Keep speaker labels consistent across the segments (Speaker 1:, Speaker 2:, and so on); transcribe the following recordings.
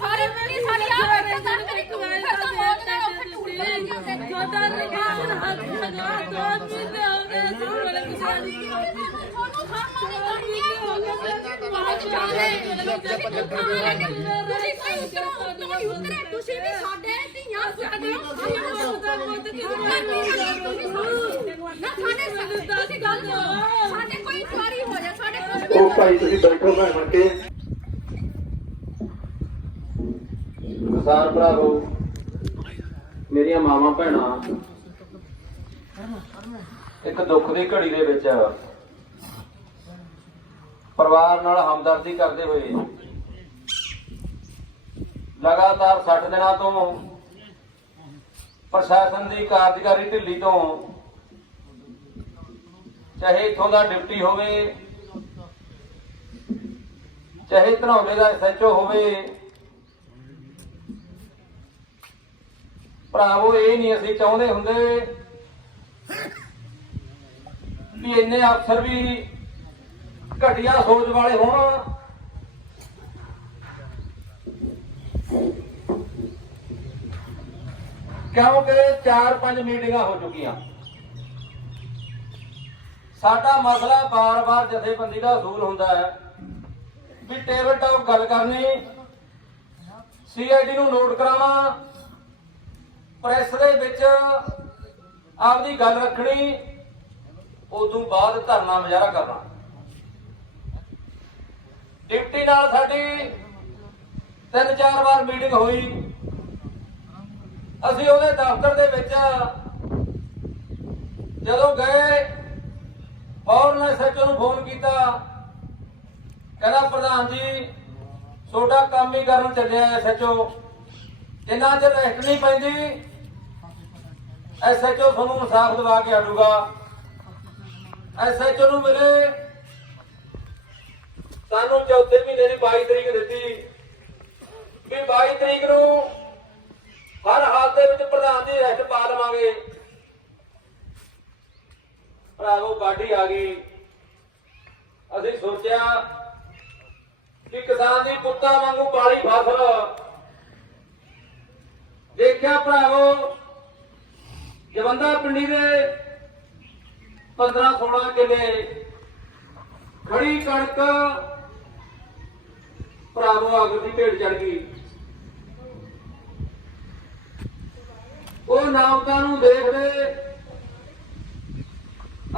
Speaker 1: ਸਾਰੇ ਮੇਰੀ ਸਾਡੀ ਆ ਕੇ ਤਾਂ ਮੇਰੀ ਕੁੜੀ ਫਿਰ ਤਾਂ ਮੌਤ ਨਾਲ ਉੱਥੇ ਝੂਲੇ ਲੈ ਕੇ ਆਉਂਦੇ ਤੁਸੀਂ ਵੀ ਸਾਡੇ
Speaker 2: ਉਹ ਭਾਈ ਤੁਸੀਂ ਬੈਠੋ ਭੈਣ ਬਣ ਕੇ। ਕਿਸਾਨ ਭਰਾਵੋ, ਮੇਰੀਆਂ ਮਾਵਾਂ ਭੈਣਾਂ, ਇੱਕ ਦੁੱਖ ਦੀ ਘੜੀ ਦੇ ਵਿੱਚ ਪਰਿਵਾਰ ਨਾਲ ਹਮਦਰਦੀ ਕਰਦੇ ਹੋਏ ਲਗਾਤਾਰ 60 ਦਿਨਾਂ ਤੋਂ ਪ੍ਰਸ਼ਾਸਨ ਦੀ ਕਾਰਜਕਾਰੀ ਢਿੱਲੀ ਤੋਂ ਚਾਹੇ ਇਥੋਂ ਦਾ ਡਿਪਟੀ ਹੋਵੇ, ਚਾਹੇ ਧਨੌਲੇ ਦਾ ਐਸਐਚਓ ਹੋਵੇ, ਭਰਾਵੋ, ਇਹ ਨਹੀਂ ਅਸੀਂ ਚਾਹੁੰਦੇ ਹੁੰਦੇ ਵੀ ਇੰਨੇ ਅਫਸਰ ਵੀ ਘਟੀਆ ਸੋਚ ਵਾਲੇ ਹੋਣ। ਕਿਉਂਕਿ 4-5 ਮੀਟਿੰਗਾਂ ਹੋ ਚੁੱਕੀਆਂ। ਸਾਡਾ ਮਸਲਾ ਬਾਰ-ਬਾਰ ਜਥੇਬੰਦੀ ਦਾ ਅਸੂਲ ਹੁੰਦਾ ਹੈ ਵੀ ਟੇਬਲ ਟਾਪ ਗੱਲ ਕਰਨੀ ਸੀਆਈਡੀ ਨੂੰ ਨੋਟ ਕਰਾਉਣਾ ਪ੍ਰੈਸ ਦੇ ਵਿੱਚ ਆਪਦੀ ਗੱਲ ਰੱਖਣੀ, ਉਦੋਂ ਬਾਅਦ ਧਰਨਾ ਮੁਜ਼ਾਹਰਾ ਕਰਨਾ। ਡਿਪਟੀ ਨਾਲ ਸਾਡੀ ਤਿੰਨ ਚਾਰ ਵਾਰ ਮੀਟਿੰਗ ਹੋਈ। ਅਸੀਂ ਉਹਦੇ ਦਫ਼ਤਰ ਦੇ ਵਿੱਚ ਜਦੋਂ ਗਏ ਫੌਰਨ ਐਸਐਚਓ ਨੂੰ ਫੋਨ ਕੀਤਾ। ਕਹਿੰਦਾ, ਪ੍ਰਧਾਨ ਜੀ, ਤੁਹਾਡਾ ਕੰਮ ਹੀ ਕਰਨ ਚੱਲਿਆ ਐਸਐਚਓ ਜਿੰਨਾ ਚਿਰ ਰੈਸਟ ਨਹੀਂ ਪੈਂਦੀ ਐਸਐਚਓ ਤੁਹਾਨੂੰ ਇਨਸਾਫ ਦਿਵਾ ਕੇ ਹਟੂਗਾ ਐਸਐਚਓ ਨੂੰ ਮਿਲੇ। ਸਾਨੂੰ ਚੌਥੇ ਮਹੀਨੇ ਦੀ 22 ਤਰੀਕ ਦਿੱਤੀ। ਵੀ 22 ਤਰੀਕ ਨੂੰ ਹਰ ਹਾਲ ਦੇ ਵਿੱਚ ਪ੍ਰਧਾਨ ਦੀ ਰੈਸਟ ਪਾ ਲਵਾਂਗੇ। ਭਰਾਵੋ ਬਾਡੀ ਆ ਗਈ। ਅਸੀਂ ਸੋਚਿਆ ਕਿ ਕਿਸਾਨ ਦੀ ਪੁੱਤਾਂ ਵਾਂਗੂ ਪਾਲੀ ਫਸਲ। ਦੇਖਿਆ ਭਰਾਵੋ, ਜਵੰਦਾ ਪਿੰਡੀ ਦੇ 15 16 ਕਿੱਲੇ ਖੜੀ ਕਣਕ ਭਰਾਵੋ ਅੱਗ ਦੀ ਢੇੜ ਚੜ ਗਈ। ਉਹ ਨਾਮਕਾਂ ਨੂੰ ਦੇਖਦੇ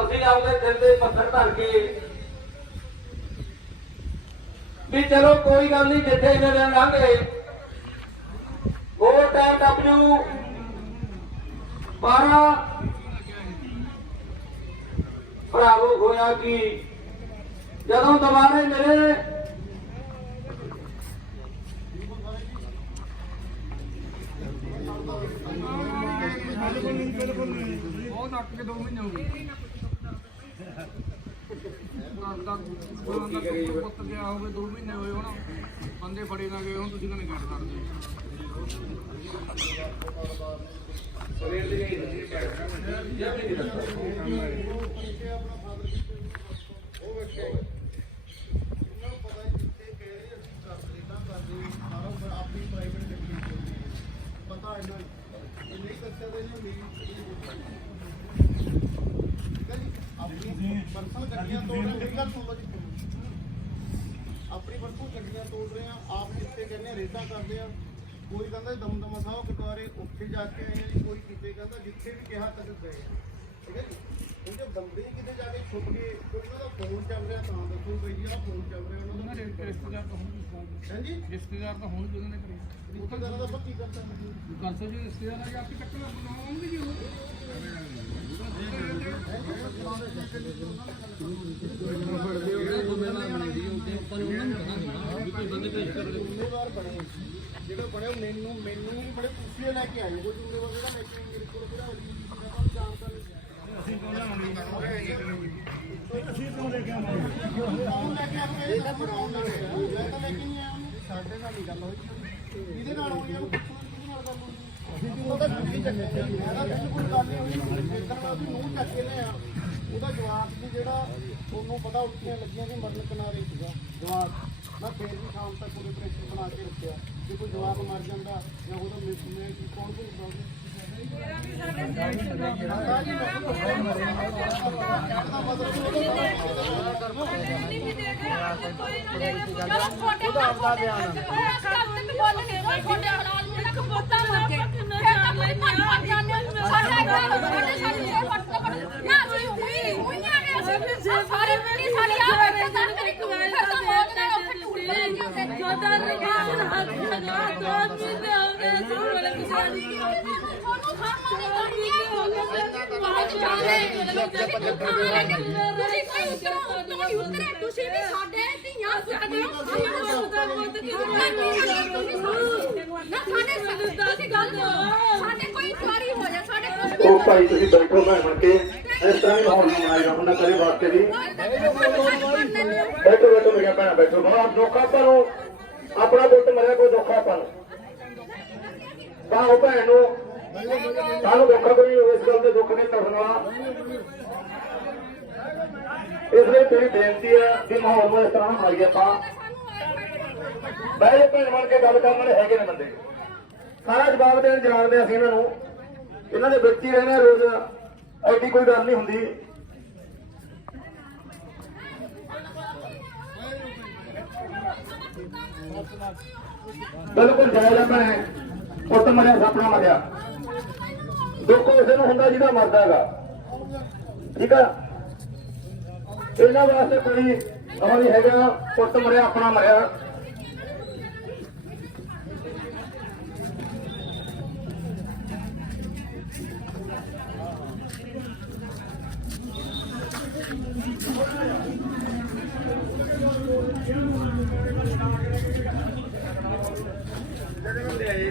Speaker 2: ਅਸੀਂ ਆਪਦੇ ਦਿਲ ਦੇ ਪੱਥਰ ਧਰ ਕੇ ਵੀ ਚਲੋ ਕੋਈ ਗੱਲ ਨਹੀਂ, ਜਿੱਥੇ ਇਹਨੇ ਦਿਨ ਲੰਘੇ ਉਹ ਟਾਈਮ ਡਬਲਯੂ 12 ਭਰਾਵੋ, ਹੋਇਆ ਕਿ? ਜਦੋਂ ਦੁਬਾਰੇ ਮੇਰੇ
Speaker 3: ਬਹੁਤ ਅੱਕ ਕੇ 2 ਮਹੀਨੇ ਹੋ ਗਏ। ਪੁੱਤ ਗਿਆ ਹੋਵੇ 2 ਮਹੀਨੇ ਹੋਏ ਹੁਣ, ਬੰਦੇ ਫੜੇ ਨਾ ਗਏ ਹੁਣ, ਤੁਸੀਂ ਕਹਿੰਦੇ ਗੱਲ ਕਰਦੇ
Speaker 4: ਪਤਾ ਇਹਨਾਂ ਨੂੰ ਨਹੀਂ ਦੱਸਿਆ ਤਾਂ ਇਹਨਾਂ ਮੇਰੀ ਆਪਣੀ ਪਰਸਨਲ ਗੱਡੀਆਂ ਤੋੜ ਰਹੇ ਮੇਰੀ ਗੱਲ ਸੁਣੋ ਜੀ ਆਪਣੀ ਪਰਸਨਲ ਗੱਡੀਆਂ ਤੋੜ ਰਹੇ ਆ ਆਪ ਜਿੱਥੇ ਕਹਿੰਦੇ ਆ ਰੇਡਾਂ ਕਰਦੇ ਆ ਕੋਈ ਕਹਿੰਦਾ ਦਮਦਮਾ ਸਾਹਿਬ ਕਟਵਾਰੇ ਉੱਥੇ ਜਾ ਕੇ ਆਏ ਆ। ਜੀ ਕੋਈ ਕਿਤੇ ਕਹਿੰਦਾ ਜਿੱਥੇ ਵੀ ਕਿਹਾ ਤੱਕ ਗਏ ਆ। ਠੀਕ ਹੈ ਜੀ? ਜੇ ਬੰਦੇ ਕਿਤੇ ਜਾ ਕੇ ਛੁਪ ਗਏ ਕੋਈ ਉਹਨਾਂ ਦਾ ਫੋਨ ਚੱਲ ਰਿਹਾ ਤਾਂ ਦੱਸੋ ਬਈ ਆਹ ਫੋਨ ਚੱਲ ਰਿਹਾ ਉਹਨਾਂ ਦਾ
Speaker 3: ਦੇ ਰਿਸ਼ਤੇਦਾਰ ਤਾਂ ਹੁਣ ਵੀ
Speaker 4: ਹਾਂਜੀ?
Speaker 3: ਰਿਸ਼ਤੇਦਾਰ ਤਾਂ ਹੁਣ ਵੀ ਉਹਨਾਂ ਨੇ ਕਰੀ
Speaker 4: ਰਿਸ਼ਤੇਦਾਰਾਂ ਦਾ ਆਪਾਂ ਕੀ ਕਰ ਸਕਦੇ ਹਾਂ?
Speaker 3: ਗੱਲ ਸੋ ਜੀ ਰਿਸ਼ਤੇਦਾਰ ਆ ਕੇ ਆਪੇ ਕੱਟਣਾ ਬਣਾਉਂਗੇ ਜੀ ਉਹ
Speaker 4: ਜਿਹੜਾ ਬਣਿਆ ਮੈਨੂੰ ਮੈਨੂੰ ਵੀ ਬੜੇ ਪੁੱਛੀਏ ਲੈ ਕੇ ਆਏ ਉਹ ਜ਼ਿੰਮੇਵਾਰ ਜਿਹੜਾ ਲੈ ਕੇ ਆਏ ਮੇਰੇ ਕੋਲ ਕਿਹੜਾ ਹੋ ਜੀ ਮੈਂ ਤੁਹਾਨੂੰ ਜਾਣਦਾ ਨਹੀਂ
Speaker 3: ਅਸੀਂ ਕੌਣ ਜਾਣਦੇ
Speaker 4: ਅਸੀਂ ਕਿਉਂ ਲੈ ਕੇ ਫੋਨ ਲੈ ਕੇ ਆਉਂਦੇ ਇਹ ਤਾਂ ਫੋਨ ਲੈ ਕੇ ਆਇਆ ਮੈਂ ਤਾਂ ਲੈ ਕੇ ਨਹੀਂ ਆਇਆ ਉਹਨੂੰ ਸਾਡੇ ਨਾਲ ਨਹੀਂ ਗੱਲ ਹੋਈ ਇਹਦੇ ਨਾਲ ਹੋਈ ਉਹਨੂੰ ਪੁੱਛੋ ਕਿਹਦੇ ਨਾਲ ਗੱਲ ਹੋਈ ਉਹਦਾ ਚੁੱਕੀ ਚੱਕਿਆ ਉਹਦਾ ਬਿਲਕੁਲ ਗੱਲ ਨਹੀਂ ਹੋਈ ਜਿੱਦਾਂ ਦਾ ਅਸੀਂ ਮੂੰਹ ਚੱਕ ਕੇ ਲਿਆ ਉਹਦਾ ਜਵਾਬ ਵੀ ਜਿਹੜਾ ਉਹਨੂੰ ਪਤਾ ਉੱਠੀਆਂ ਲੱਗੀਆਂ ਕਿ ਮਰਨ ਕਿਨਾਰੇ ਸੀਗਾ। ਜਵਾਬ ਮੈਂ ਫੇਰ ਵੀ ਸ਼ਾਮ ਤੱਕ ਉਹਦੇ ਪ੍ਰੈਸ਼ਰ ਬਣਾ ਕੇ ਰੱਖਿਆ। ਜੇ ਕੋਈ ਜਵਾਬ ਮਰ ਜਾਂਦਾ ਜਾਂ ਉਹਦਾ ਮਿਸ ਮੈਂ ਕੀ ਕੌਣ
Speaker 1: ਕੋਈ ਚੋਰੀ ਸਾਡੇ
Speaker 5: ਉਹ ਭਾਈ ਤੁਸੀਂ ਬੈਠੋ ਮੈਂ ਬਣ ਕੇ। ਇਸ ਤਰ੍ਹਾਂ ਹੀ ਮਾਹੌਲ ਨੂੰ ਬਣਾਏਗਾ ਉਹਨਾਂ ਕਰੇ ਵਾਸਤੇ ਜੀ ਬੈਠੋ ਬੈਠੋ ਮੇਰੀਆਂ ਭੈਣਾਂ ਬੈਠੋ। ਨੂੰ ਆਪਣਾ ਪੁੱਤ ਮਰਿਆ ਕੋਈ ਆਪਾਂ ਨੂੰ ਤਾਂ ਉਹ ਭੈਣ ਨੂੰ ਸਾਨੂੰ ਦੁੱਖ ਕੋਈ ਇਸ ਗੱਲ ਦੇ ਦੁੱਖ ਨਹੀਂ ਕਰਨ ਇਸ ਲਈ ਮੇਰੀ ਬੇਨਤੀ ਹੈ ਕਿ ਮਾਹੌਲ ਨੂੰ ਇਸ ਤਰ੍ਹਾਂ ਮਾਰੀਏ ਆਪਾਂ। ਬਹਿ ਭੈਣ ਬਣ ਕੇ ਗੱਲ ਕਰਨ ਵਾਲੇ ਹੈਗੇ ਨੇ ਬੰਦੇ। ਸਾਰਾ ਜਵਾਬ ਦੇਣ ਜਾਣਦੇ ਅਸੀਂ ਇਹਨਾਂ ਨੂੰ। ਇਹਨਾਂ ਦੇ ਵਿੱਚ ਹੀ ਰਹਿਣਾ ਰੋਜ਼। ਐਡੀ ਕੋਈ ਗੱਲ ਨਹੀਂ ਹੁੰਦੀ। ਬਿਲਕੁਲ ਜਾਇਜ਼ ਹੈ ਭੈਣੇ। ਪੁੱਤ ਮਰਿਆ ਸਪਨਾ ਮਰਿਆ। ਦੇਖੋ ਕਿਸੇ ਨੂੰ ਹੁੰਦਾ ਜਿਹਦਾ ਮਰਦਾਗਾ ਠੀਕ ਆ? ਇਹਨਾਂ ਵਾਸਤੇ ਕੋਈ ਉਹ ਨਹੀਂ ਹੈਗਾ ਪੁੱਤ ਮਰਿਆ, ਆਪਣਾ ਮਰਿਆ। ਜਗਨ ਦੇ ਆਏ